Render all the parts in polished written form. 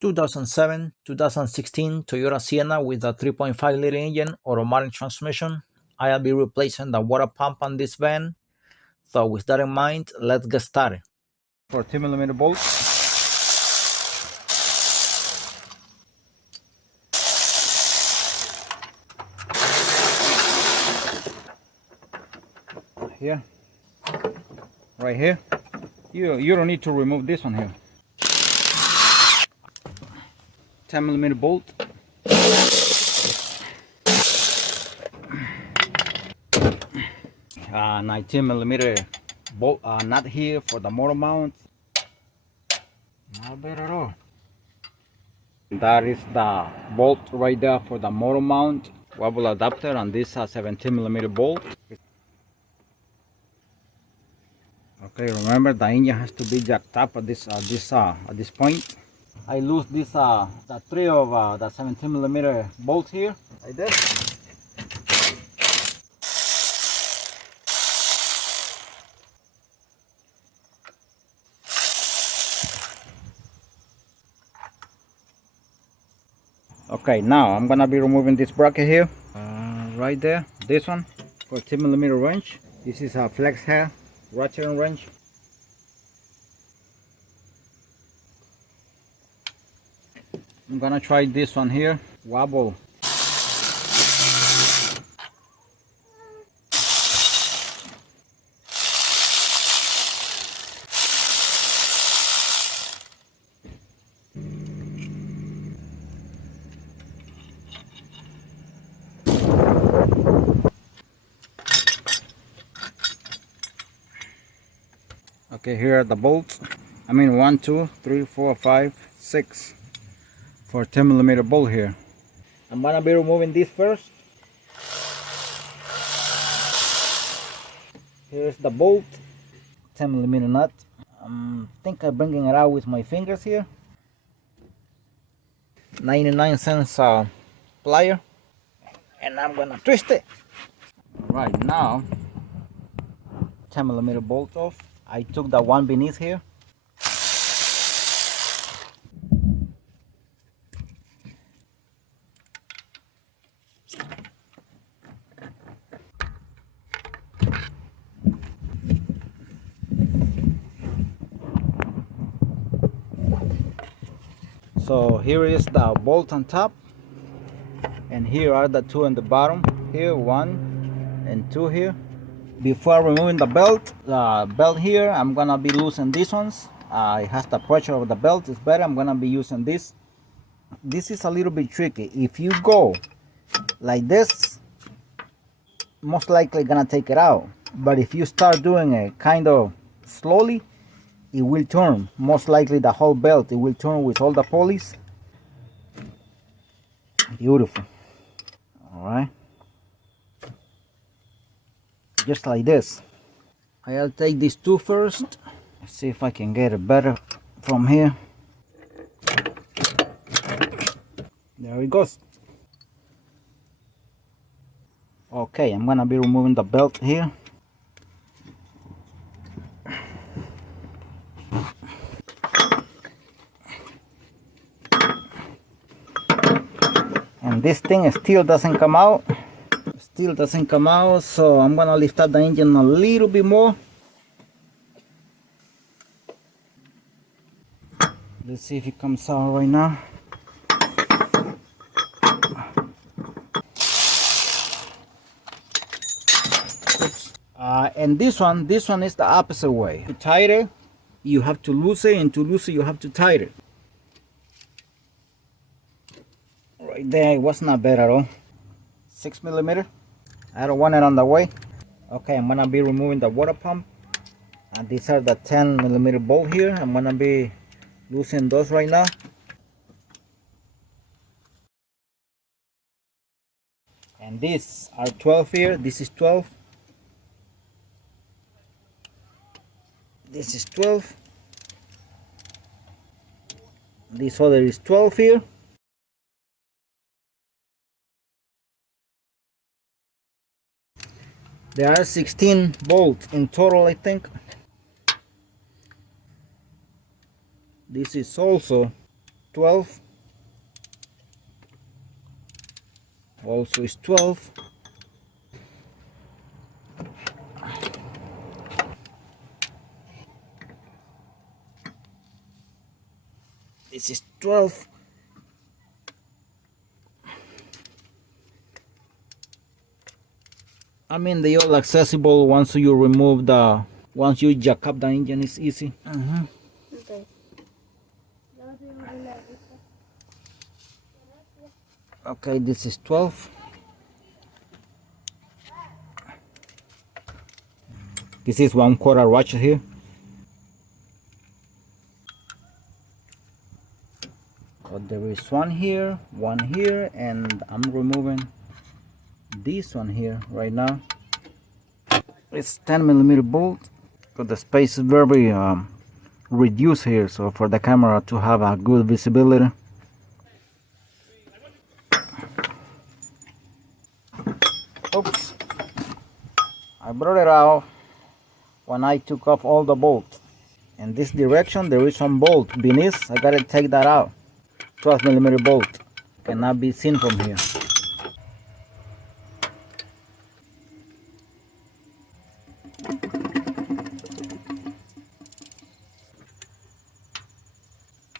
2007-2016 Toyota Sienna with a 3.5-liter engine, automatic transmission. I'll be replacing the water pump on this van. So with that in mind, let's get started. 14mm bolts. Here, right here. You don't need to remove this one here. 10mm bolt. 19mm bolt nut here for the motor mount. Not bad at all. That is the bolt right there for the motor mount wobble adapter, and this 17mm bolt. Okay, remember the engine has to be jacked up at this point. I lose this the three of the 17mm bolts here like this. Okay, now I'm gonna be removing this bracket here, right there. This one, 14mm wrench. This is a flex hair ratchet wrench. I'm gonna try this one here, wobble. Okay, here are the bolts. I mean 1, 2, 3, 4, 5, 6 for 10mm bolt here. I'm gonna be removing this first. Here's the bolt, 10mm nut. I think I'm bringing it out with my fingers here. 99 cents plier, and I'm gonna twist it. Right now, 10mm bolt off. I took the one beneath here. So here is the bolt on top, and here are the two on the bottom. Here, 1 and 2 here. Before removing the belt here, I'm gonna be loosening these ones. It has the pressure of the belt. It's better. I'm gonna be using this. This is a little bit tricky. If you go like this, most likely gonna take it out. But if you start doing it kind of slowly, it will turn. Most likely the whole belt, it will turn with all the pulleys. Beautiful. All right. Just like this. I'll take these two first. Let's see if I can get it better from here. There it goes. Okay, I'm gonna be removing the belt here. And this thing still doesn't come out. So I'm gonna lift up the engine a little bit more. Let's see if it comes out right now. And this one is the opposite way. To tighten, you have to loosen, and to loosen, you have to tighten. Right there, it was not bad at all. 6mm. I don't want it on the way. Okay, I'm gonna be removing the water pump. And these are the 10mm bolt here. I'm gonna be loosening those right now. And these are 12 here. This is 12. This is 12. This other is 12 here. There are 16 bolts in total, I think. This is also 12. Also is 12. This is 12. I mean, they all accessible once you remove the, once you jack up the engine, it's easy. Okay. Okay, this is 12. This is 1/4 ratchet here. But there is one here, and I'm removing this one here right now. It's 10mm bolt, but the space is very reduced here, so for the camera to have a good visibility. Oops, I brought it out when I took off all the bolts. In this direction there is some bolt beneath. I gotta take that out. 12mm bolt cannot be seen from here.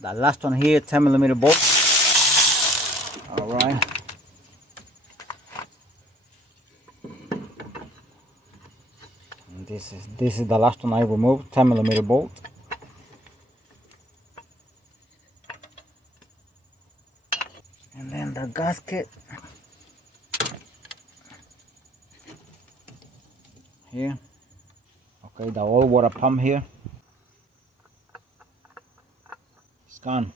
The last one here, 10mm bolt. All right. And this is the last one I removed, 10mm bolt. And then the gasket here. Okay, the old water pump here. It's gone.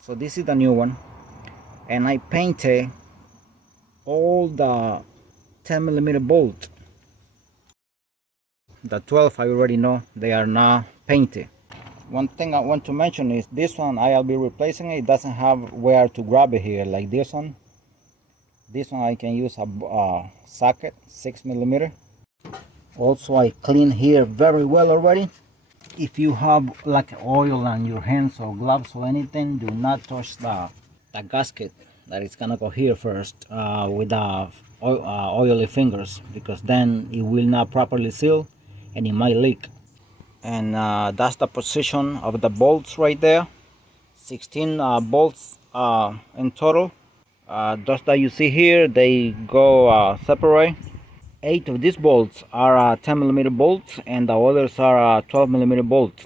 So this is the new one, and I painted all the 10mm bolt. The 12 I already know they are not painted. One thing I want to mention is this one I'll be replacing it. It doesn't have where to grab it here like this one. This one I can use a socket, 6mm. Also I clean here very well already. If you have like oil on your hands or gloves or anything, do not touch the gasket that is gonna go here first with the oily fingers, because then it will not properly seal and it might leak. And that's the position of the bolts right there. 16 bolts in total. Those that you see here, they go separate. 8 of these bolts are 10mm bolts, and the others are 12mm bolts.